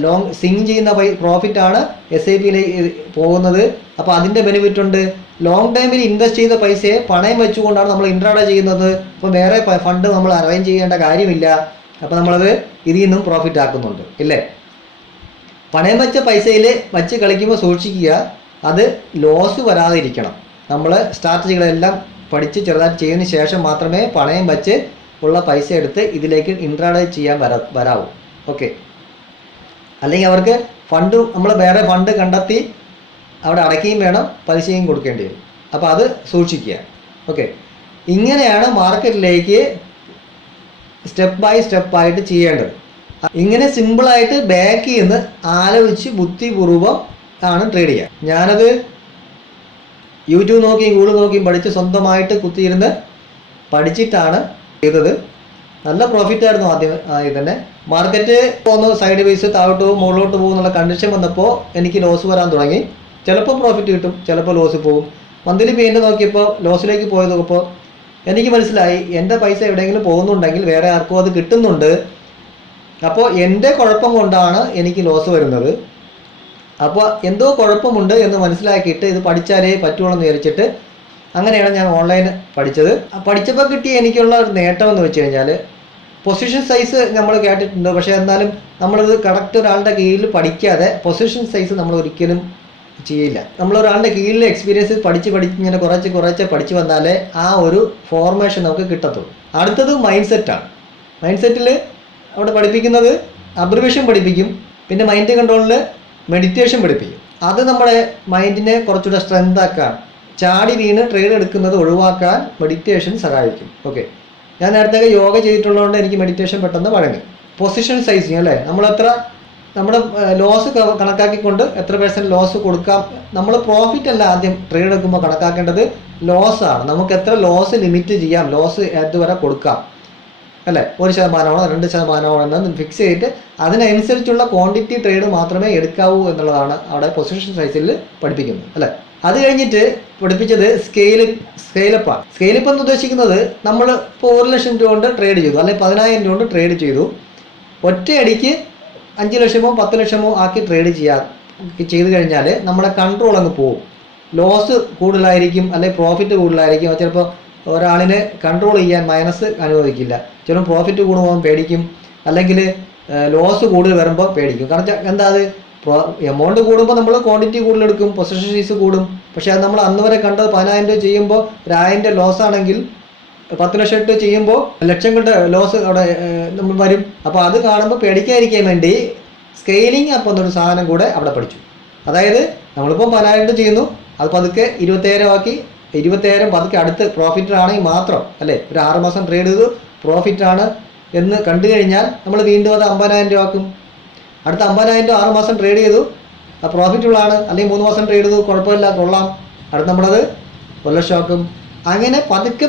ലോങ് സിങ് ചെയ്യുന്ന പ്രോഫിറ്റാണ് SIPയിലേക്ക് പോകുന്നത്. അപ്പോൾ അതിൻ്റെ ബെനിഫിറ്റ് ഉണ്ട്. ലോങ് ടൈമിൽ ഇൻവെസ്റ്റ് ചെയ്ത പൈസയെ പണയം വെച്ചുകൊണ്ടാണ് നമ്മൾ ഇൻട്രാഡേ ചെയ്യുന്നത്. അപ്പോൾ വേറെ ഫണ്ട് നമ്മൾ അറേഞ്ച് ചെയ്യേണ്ട കാര്യമില്ല. അപ്പോൾ നമ്മളത് ഇതിൽ നിന്നും പ്രോഫിറ്റ് ആക്കുന്നുണ്ട് ഇല്ലേ. പണയം വെച്ച പൈസയിൽ വച്ച് കളിക്കുമ്പോൾ സൂക്ഷിക്കുക, അത് ലോസ് വരാതിരിക്കണം. നമ്മൾ സ്ട്രാറ്റജികളെല്ലാം പഠിച്ച് ചെറുതായിട്ട് ചെയ്തതിന് ശേഷം മാത്രമേ പണയം വെച്ച് ഉള്ള പൈസ എടുത്ത് ഇതിലേക്ക് ഇൻട്രാഡേ ചെയ്യാൻ വരാവൂ. ഓക്കെ, അല്ലെങ്കിൽ അവർക്ക് നമ്മൾ വേറെ ഫണ്ട് കണ്ടെത്തി അവിടെ അടയ്ക്കുകയും വേണം, പലിശയും കൊടുക്കേണ്ടി വരും. അപ്പോൾ അത് സൂക്ഷിക്കുക. ഓക്കെ, ഇങ്ങനെയാണ് മാർക്കറ്റിലേക്ക് സ്റ്റെപ്പ് ബൈ സ്റ്റെപ്പായിട്ട് ചെയ്യേണ്ടത്. ഇങ്ങനെ സിമ്പിളായിട്ട് ബാക്കിൽ നിന്ന് ആലോചിച്ച് ബുദ്ധിപൂർവ്വം ആണ് ട്രേഡ് ചെയ്യുക. ഞാനത് യൂട്യൂബ് നോക്കിയും ഗൂഗിൾ നോക്കിയും പഠിച്ച് സ്വന്തമായിട്ട് കുത്തിയിരുന്ന് പഠിച്ചിട്ടാണ് ചെയ്തത്. നല്ല പ്രോഫിറ്റ് ആയിരുന്നു ആദ്യം തന്നെ. മാർക്കറ്റ് പോകുന്നു സൈഡ് വൈസ് താഴോട്ട് പോകും മുകളിലോട്ട് പോകും എന്നുള്ള കണ്ടീഷൻ വന്നപ്പോൾ എനിക്ക് ലോസ് വരാൻ തുടങ്ങി. ചിലപ്പോൾ പ്രോഫിറ്റ് കിട്ടും, ചിലപ്പോൾ ലോസ് പോകും. മന്ത്ലി പേയ്മെൻറ്റ് നോക്കിയപ്പോൾ ലോസിലേക്ക് പോയത് നോക്കിയപ്പോൾ എനിക്ക് മനസ്സിലായി എൻ്റെ പൈസ എവിടെയെങ്കിലും പോകുന്നുണ്ടെങ്കിൽ വേറെ ആർക്കും അത് കിട്ടുന്നുണ്ട്. അപ്പോൾ എൻ്റെ കുഴപ്പം കൊണ്ടാണ് എനിക്ക് ലോസ് വരുന്നത്. അപ്പോൾ എന്തോ കുഴപ്പമുണ്ട് എന്ന് മനസ്സിലാക്കിയിട്ട് ഇത് പഠിച്ചാലേ പറ്റുള്ളൂ എന്ന് വിചാരിച്ചിട്ട് അങ്ങനെയാണ് ഞാൻ ഓൺലൈൻ പഠിച്ചത്. പഠിച്ചപ്പോൾ കിട്ടിയ എനിക്കുള്ള ഒരു നേട്ടം എന്ന് വെച്ച് കഴിഞ്ഞാൽ പൊസിഷൻ സൈസ് നമ്മൾ കേട്ടിട്ടുണ്ട്. പക്ഷേ എന്നാലും നമ്മളിത് കറക്റ്റ് ഒരാളുടെ കീഴിൽ പഠിക്കാതെ പൊസിഷൻ സൈസ് നമ്മൾ ഒരിക്കലും ചെയ്യില്ല. നമ്മളൊരാളുടെ കീഴിൽ എക്സ്പീരിയൻസ് പഠിച്ച് ഇങ്ങനെ കുറച്ച് പഠിച്ച് വന്നാലേ ആ ഒരു ഫോർമേഷൻ നമുക്ക് കിട്ടത്തുള്ളൂ. അടുത്തത് മൈൻഡ് സെറ്റാണ്. മൈൻഡ് സെറ്റിൽ അവിടെ പഠിപ്പിക്കുന്നത് അബ്രിവേഷൻ പഠിപ്പിക്കും, പിന്നെ മൈൻഡ് കൺട്രോളിൽ മെഡിറ്റേഷൻ പഠിപ്പിക്കും. അത് നമ്മുടെ മൈൻഡിനെ കുറച്ചുകൂടെ സ്ട്രെങ്ത് ആക്കാൻ, ചാടി വീണ് ട്രേഡ് എടുക്കുന്നത് ഒഴിവാക്കാൻ മെഡിറ്റേഷൻ സഹായിക്കും. ഓക്കെ, ഞാൻ നേരത്തെ യോഗ ചെയ്തിട്ടുള്ളതുകൊണ്ട് എനിക്ക് മെഡിറ്റേഷൻ പെട്ടെന്ന് വഴങ്ങി. പൊസിഷൻ സൈസിങ് അല്ലേ, നമ്മുടെ ലോസ് കണക്കാക്കിക്കൊണ്ട് എത്ര % ലോസ് കൊടുക്കാം. നമ്മൾ പ്രോഫിറ്റ് അല്ല ആദ്യം ട്രേഡ് എടുക്കുമ്പോൾ കണക്കാക്കേണ്ടത്, ലോസാണ്. നമുക്ക് എത്ര ലോസ് ലിമിറ്റ് ചെയ്യാം, ലോസ് ഏതുവരെ കൊടുക്കാം അല്ലേ. 1% 2% എന്ന് ഫിക്സ് ചെയ്തിട്ട് അതിനനുസരിച്ചുള്ള ക്വാണ്ടിറ്റി ട്രേഡ് മാത്രമേ എടുക്കാവൂ എന്നുള്ളതാണ് അവിടെ പൊസിഷൻ സൈസിൽ പഠിപ്പിക്കുന്നത് അല്ലേ. അത് കഴിഞ്ഞിട്ട് പഠിപ്പിച്ചത് സ്കെയിലപ്പാണ്. സ്കെയിലപ്പ് എന്ന് ഉദ്ദേശിക്കുന്നത് നമ്മൾ ഇപ്പോൾ 1 ലക്ഷം രൂപ കൊണ്ട് ട്രേഡ് ചെയ്തു, അല്ലെങ്കിൽ 10,000 രൂപ കൊണ്ട് ട്രേഡ് ചെയ്തു. ഒറ്റയടിക്ക് 5 ലക്ഷമോ 10 ലക്ഷമോ ആക്കി ട്രേഡ് ചെയ്ത് കഴിഞ്ഞാൽ നമ്മളെ കൺട്രോൾ അങ്ങ് പോകും. ലോസ് കൂടുതലായിരിക്കും, അല്ലെങ്കിൽ പ്രോഫിറ്റ് കൂടുതലായിരിക്കും. ചിലപ്പോൾ ഒരാളിനെ കൺട്രോൾ ചെയ്യാൻ മനസ്സ് അനുവദിക്കില്ല. ചിലപ്പോൾ പ്രോഫിറ്റ് കൂടുമ്പോൾ പേടിക്കും, അല്ലെങ്കിൽ ലോസ് കൂടുതൽ വരുമ്പോൾ പേടിക്കും. കാരണം എന്താ, അത് എമൗണ്ട് കൂടുമ്പോൾ നമ്മൾ ക്വാണ്ടിറ്റി കൂടുതലെടുക്കും, പൊസിഷൻ ഫീസ് കൂടും. പക്ഷേ അത് നമ്മൾ അന്ന് വരെ കണ്ടത് 10,000 രൂപ ചെയ്യുമ്പോൾ 1,000 ലോസ് ആണെങ്കിൽ 10 ലക്ഷം ഇട്ട് ചെയ്യുമ്പോൾ ലക്ഷം കൊണ്ട് ലോസ് അവിടെ നമ്മൾ വരും. അപ്പോൾ അത് കാണുമ്പോൾ പേടിക്കാതിരിക്കാൻ വേണ്ടി സ്കെയിലിംഗ് അപ്പം എന്നൊരു സാധനം കൂടെ അവിടെ പഠിച്ചു. അതായത് നമ്മളിപ്പോൾ 10,000 ചെയ്യുന്നു, അത് പതുക്കെ 27,000 ആക്കി, 27,000 പതുക്കെ അടുത്ത് പ്രോഫിറ്റ് ആണെങ്കിൽ മാത്രം, അല്ലേ, ഒരു 6 മാസം ട്രേഡ് ചെയ്തു പ്രോഫിറ്റ് ആണ് എന്ന് കണ്ടു കഴിഞ്ഞാൽ നമ്മൾ വീണ്ടും അത് 50,000 രൂപ ആക്കും. അടുത്ത 50,000 രൂപ 6 മാസം ട്രേഡ് ചെയ്തു, ആ പ്രോഫിറ്റുള്ളതാണ്. അല്ലെങ്കിൽ 3 മാസം ട്രേഡ് ചെയ്തു, കുഴപ്പമില്ല, കൊള്ളാം, അടുത്ത് നമ്മളത് 1 ലക്ഷം ആക്കും. അങ്ങനെ പതുക്കെ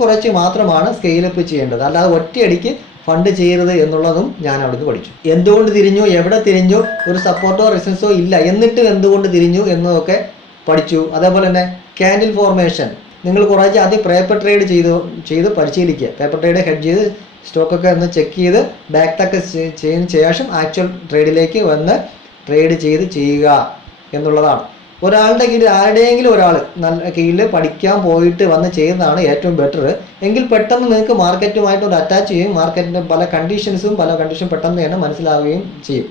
കുറച്ച് മാത്രമാണ് സ്കെയിലപ്പ് ചെയ്യേണ്ടത്. അല്ലാതെ ഒറ്റയടിക്ക് ഫണ്ട് ചെയ്യരുത് എന്നുള്ളതും ഞാൻ അവിടുന്ന് പഠിച്ചു. എന്തുകൊണ്ട് തിരിഞ്ഞു, എവിടെ തിരിഞ്ഞു, ഒരു സപ്പോർട്ടോ റെസിസ്റ്റൻസോ ഇല്ല, എന്നിട്ടും എന്തുകൊണ്ട് തിരിഞ്ഞു എന്നതൊക്കെ പഠിച്ചു. അതേപോലെ തന്നെ ക്യാൻഡിൽ ഫോർമേഷൻ നിങ്ങൾ കുറച്ച് ആദ്യം പേപ്പർ ട്രേഡ് ചെയ്ത് പരിശീലിക്കുക. പേപ്പർ ട്രേഡ് ഹെഡ് ചെയ്ത് സ്റ്റോക്കൊക്കെ ഒന്ന് ചെക്ക് ചെയ്ത് ബാക്ക് ടക്ക് ചെയ്തതിന് ശേഷം ആക്ച്വൽ ട്രേഡിലേക്ക് വന്ന് ട്രേഡ് ചെയ്യുക എന്നുള്ളതാണ്. ഒരാളുടെ കീഴിൽ ആരുടെയെങ്കിലും ഒരാൾ നല്ല കീഴിൽ പഠിക്കാൻ പോയിട്ട് വന്ന് ചെയ്യുന്നതാണ് ഏറ്റവും ബെറ്റർ. എങ്കിൽ പെട്ടെന്ന് നിങ്ങൾക്ക് മാർക്കറ്റുമായിട്ട് ഒരു അറ്റാച്ച് ചെയ്യും, മാർക്കറ്റിൻ്റെ പല കണ്ടീഷൻ പെട്ടെന്ന് തന്നെ മനസ്സിലാവുകയും ചെയ്യും.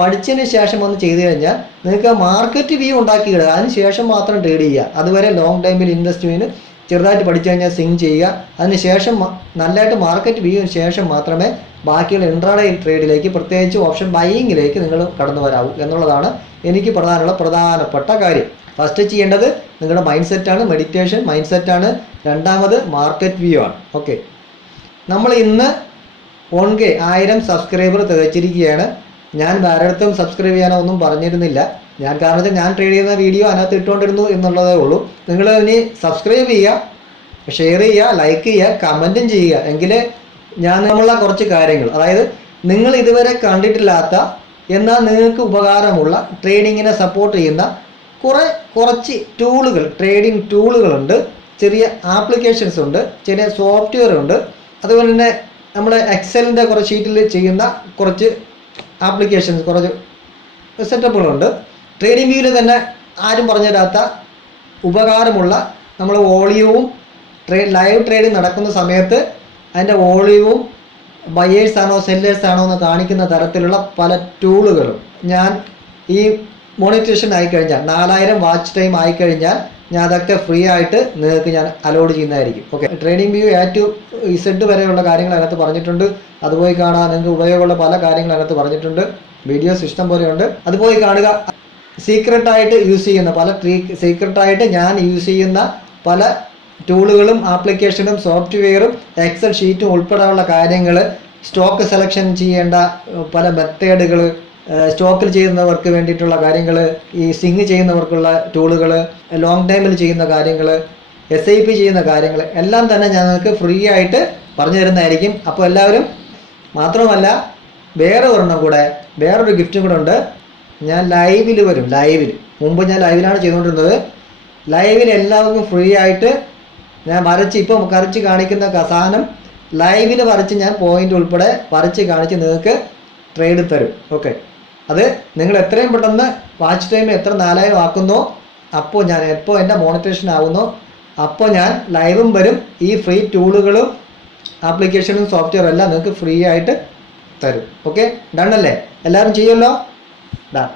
പഠിച്ചതിന് ശേഷം വന്ന് ചെയ്തു കഴിഞ്ഞാൽ നിങ്ങൾക്ക് മാർക്കറ്റ് വ്യൂ ഉണ്ടാക്കിയിടുക, അതിന് ശേഷം മാത്രം ട്രേഡ് ചെയ്യുക. അതുവരെ ലോങ് ടൈമിൽ ഇൻവെസ്റ്റ്മെൻറ്റ് ചെറുതായിട്ട് പഠിച്ചു കഴിഞ്ഞാൽ സിങ് ചെയ്യുക. അതിനുശേഷം നല്ലതായിട്ട് മാർക്കറ്റ് വ്യൂവിന് ശേഷം മാത്രമേ ബാക്കിയുള്ള ഇൻട്രാഡേ ട്രേഡിലേക്ക്, പ്രത്യേകിച്ച് ഓപ്ഷൻ ബൈയിങ്ങിലേക്ക് നിങ്ങൾ കടന്നു വരാവൂ എന്നുള്ളതാണ് എനിക്ക് പ്രധാനപ്പെട്ട കാര്യം. ഫസ്റ്റ് ചെയ്യേണ്ടത് നിങ്ങളുടെ മൈൻഡ് സെറ്റാണ്, മെഡിറ്റേഷൻ മൈൻഡ് സെറ്റാണ്. രണ്ടാമത് മാർക്കറ്റ് വ്യൂ ആണ്. ഓക്കെ, നമ്മൾ ഇന്ന് 1K 1000 സബ്സ്ക്രൈബർ തികച്ചിരിക്കുകയാണ്. ഞാൻ വേറെടുത്തും സബ്സ്ക്രൈബ് ചെയ്യാനോ ഒന്നും പറഞ്ഞിരുന്നില്ല. കാരണം വെച്ചാൽ ഞാൻ ട്രേഡ് ചെയ്യുന്ന വീഡിയോ അതിനകത്ത് ഇട്ടുകൊണ്ടിരുന്നു എന്നുള്ളതേ ഉള്ളൂ. നിങ്ങൾ ഇനി സബ്സ്ക്രൈബ് ചെയ്യുക, ഷെയർ ചെയ്യുക, ലൈക്ക് ചെയ്യുക, കമൻറ്റും ചെയ്യുക. എങ്കിലേ നമ്മളുള്ള കുറച്ച് കാര്യങ്ങൾ, അതായത് നിങ്ങൾ ഇതുവരെ കണ്ടിട്ടില്ലാത്ത എന്നാൽ നിങ്ങൾക്ക് ഉപകാരമുള്ള ട്രേഡിങ്ങിനെ സപ്പോർട്ട് ചെയ്യുന്ന കുറച്ച് ടൂളുകൾ, ട്രേഡിംഗ് ടൂളുകളുണ്ട്, ചെറിയ ആപ്ലിക്കേഷൻസ് ഉണ്ട്, ചെറിയ സോഫ്റ്റ്വെയർ ഉണ്ട്. അതുപോലെ തന്നെ നമ്മുടെ എക്സലിൻ്റെ കുറച്ച് ഷീറ്റിൽ ചെയ്യുന്ന കുറച്ച് ആപ്ലിക്കേഷൻസ്, കുറച്ച് സെറ്റപ്പുകളുണ്ട്. ട്രേഡിംഗ് വ്യൂവിൽ തന്നെ ആരും പറഞ്ഞു തരാത്ത ഉപകാരമുള്ള നമ്മൾ വോളിയവും ലൈവ് ട്രേഡിംഗ് നടക്കുന്ന സമയത്ത് അതിൻ്റെ വോളിയവും ബയേഴ്സ് ആണോ സെല്ലേഴ്സ് ആണോ എന്ന് കാണിക്കുന്ന തരത്തിലുള്ള പല ടൂളുകളും ഞാൻ ഈ മോണിറ്റേഷൻ ആയിക്കഴിഞ്ഞാൽ 4000 വാച്ച് ടൈം ആയിക്കഴിഞ്ഞാൽ ഞാൻ അതൊക്കെ ഫ്രീ ആയിട്ട് നിങ്ങൾക്ക് ഞാൻ അലോഡ് ചെയ്യുന്നതായിരിക്കും. Okay, trading view A to Z വരെയുള്ള കാര്യങ്ങൾ അതിനകത്ത് പറഞ്ഞിട്ടുണ്ട്. അത് പോയി കാണാൻ നിങ്ങൾക്ക് ഉപയോഗമുള്ള പല കാര്യങ്ങൾ അതിനകത്ത് പറഞ്ഞിട്ടുണ്ട്. വീഡിയോസ് ഇഷ്ടം പോലെയുണ്ട്, അത് പോയി കാണുക. സീക്രട്ടായിട്ട് യൂസ് ചെയ്യുന്ന ഞാൻ യൂസ് ചെയ്യുന്ന പല ടൂളുകളും ആപ്ലിക്കേഷനും സോഫ്റ്റ്വെയറും എക്സൽ ഷീറ്റും ഉൾപ്പെടെയുള്ള കാര്യങ്ങൾ, സ്റ്റോക്ക് സെലക്ഷൻ ചെയ്യേണ്ട പല മെത്തേഡുകൾ, സ്റ്റോക്കിൽ ചെയ്യുന്നവർക്ക് വേണ്ടിയിട്ടുള്ള കാര്യങ്ങൾ, ഈ സിങ് ചെയ്യുന്നവർക്കുള്ള ടൂളുകൾ, ലോങ് ടൈമിൽ ചെയ്യുന്ന കാര്യങ്ങൾ, SIP ചെയ്യുന്ന കാര്യങ്ങൾ എല്ലാം തന്നെ ഞാൻ നിങ്ങൾക്ക് ഫ്രീ ആയിട്ട് പറഞ്ഞു തരുന്നതായിരിക്കും. അപ്പോൾ എല്ലാവരും, മാത്രമല്ല വേറൊരു ഗിഫ്റ്റും കൂടെ ഉണ്ട്. ഞാൻ ലൈവിൽ വരും. മുമ്പ് ഞാൻ ലൈവിലാണ് ചെയ്തുകൊണ്ടിരുന്നത്. ലൈവിൽ എല്ലാവർക്കും ഫ്രീ ആയിട്ട് ഞാൻ ഇപ്പം വരച്ച് കാണിക്കുന്ന സാധനം ലൈവിൽ വരച്ച് ഞാൻ പോയിന്റ് ഉൾപ്പെടെ വരച്ച് കാണിച്ച് നിങ്ങൾക്ക് ട്രേഡ് തരും. ഓക്കെ, അത് നിങ്ങൾ എത്രയും പെട്ടെന്ന് വാച്ച് ടൈം എത്ര 4000 ആക്കുന്നോ അപ്പോൾ ഞാൻ എപ്പോൾ എൻ്റെ മോണിറ്റേഷൻ ആകുന്നോ അപ്പോൾ ഞാൻ ലൈവും വരും. ഈ ഫ്രീ ടൂളുകളും ആപ്ലിക്കേഷനും സോഫ്റ്റ്വെയർ എല്ലാം നിങ്ങൾക്ക് ഫ്രീ ആയിട്ട് തരും. ഓക്കെ, ഡൺ അല്ലേ? എല്ലാവരും ചെയ്യുമല്ലോ? ഡൺ.